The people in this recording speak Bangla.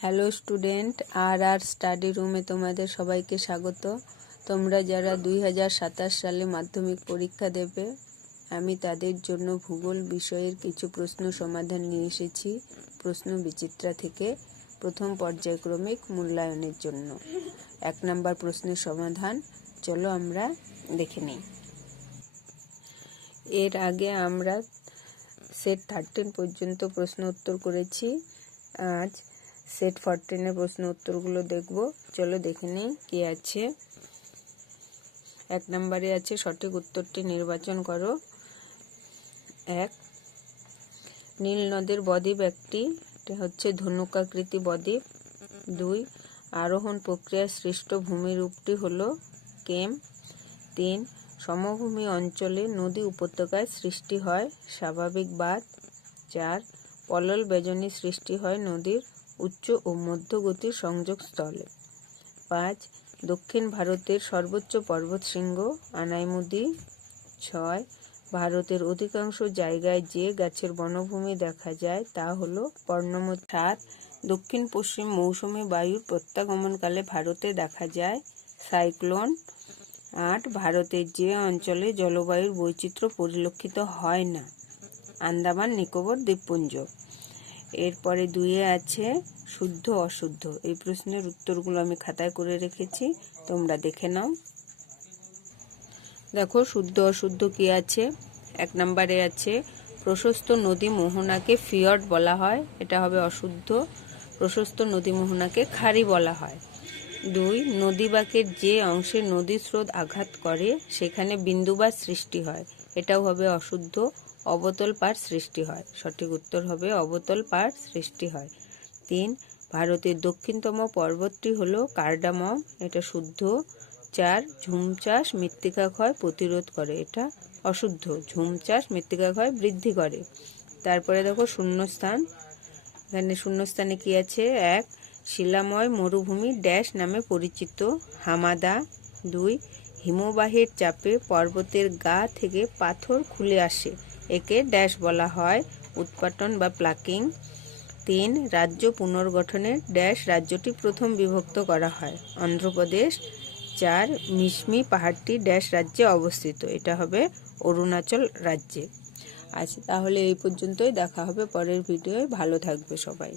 হ্যালো স্টুডেন্ট, আর স্টাডি রুমে তোমাদের সবাইকে স্বাগত। তোমরা যারা 2027 সালে মাধ্যমিক পরীক্ষা দেবে, আমি তাদের জন্য ভূগোল বিষয়ের কিছু প্রশ্ন সমাধান নিয়ে এসেছি প্রশ্ন বিচিত্রা থেকে প্রথম পর্যায়ক্রমিক মূল্যায়নের জন্য। 1 নম্বর প্রশ্নের সমাধান চলো আমরা দেখে নিই। এর আগে আমরা সেট 13 পর্যন্ত প্রশ্ন উত্তর করেছি। আজ সেট 14 প্রশ্ন উত্তরগুলো দেখব। চলো দেখে নিই কি আছে। 1 নম্বরে আছে সঠিক উত্তরটি নির্বাচন করো। 1, নীল নদের বদ্বীপ একটি, এটা হচ্ছে ধনুকাকৃতি বদ্বীপ। 2, আরোহণ প্রক্রিয়ার সৃষ্ট ভূমিরূপটি হলো কেম। 3, সমভূমি অঞ্চলে নদী উপত্যকায় সৃষ্টি হয় স্বাভাবিক বাঁধ। 4, পলল বেজনী সৃষ্টি হয় নদীর উচ্চ ও মধ্যগতির সংযোগস্থলে। 5, দক্ষিণ ভারতের সর্বোচ্চ পর্বতশৃঙ্গ আনাইমুদি। 6, ভারতের অধিকাংশ জায়গায় যে গাছের বনভূমি দেখা যায় তা হলো পর্ণমোচী। 7, দক্ষিণ পশ্চিম মৌসুমী বায়ুর প্রত্যাগমনকালে ভারতে দেখা যায় সাইক্লোন। 8, ভারতের যে অঞ্চলে জলবায়ুর বৈচিত্র্য পরিলক্ষিত হয় না, আন্দামান নিকোবর দ্বীপপুঞ্জ। এরপরে 2 আছে শুদ্ধ অশুদ্ধ। এই প্রশ্নের উত্তরগুলো আমি খাতায় করে রেখেছি, তোমরা দেখে নাও। দেখো শুদ্ধ অশুদ্ধ কি আছে। 1 নম্বরে আছে প্রশস্ত নদী মোহনাকে ফিয়র্ড বলা হয়, এটা হবে অশুদ্ধ। প্রশস্ত নদী মোহনাকে খাড়ি বলা হয়। 2, নদীবাঁকের যে অংশে নদী স্রোত আঘাত করে সেখানে বিন্দুবাদ সৃষ্টি হয়, এটাও হবে অশুদ্ধ। অবতল পাড় সৃষ্টি হয়, সঠিক উত্তর হবে অবতল পাড় সৃষ্টি হয়। 3, ভারতের দক্ষিণতম পর্বতটি হলো কার্ডামম, এটা শুদ্ধ। 4, ঝুম চাষ মৃত্তিকা ক্ষয় প্রতিরোধ করে, এটা অশুদ্ধ। ঝুম চাষ মৃত্তিকা ক্ষয় বৃদ্ধি করে। তারপরে দেখো শূন্যস্থান। এখানে শূন্যস্থানে কি আছে। 1, শিলাময় মরুভূমি ড্যাশ নামে পরিচিত হামাদা। 2, হিমবাহের চাপে পর্বতের গা থেকে পাথর খুলে আসে, একে ড্যাশ বলা হয় উৎপাটন বা প্লাকিং। 3, রাজ্য পুনর্গঠনে ড্যাশ রাজ্যটি প্রথম বিভক্ত করা হয়, অন্ধ্রপ্রদেশ। 4, মিশমি পাহাড়টি ড্যাশ রাজ্যে অবস্থিত, এটা হবে অরুণাচল রাজ্যে। আচ্ছা, তাহলে এই পর্যন্তই, দেখা হবে পরের ভিডিওয়। ভালো থাকবে সবাই।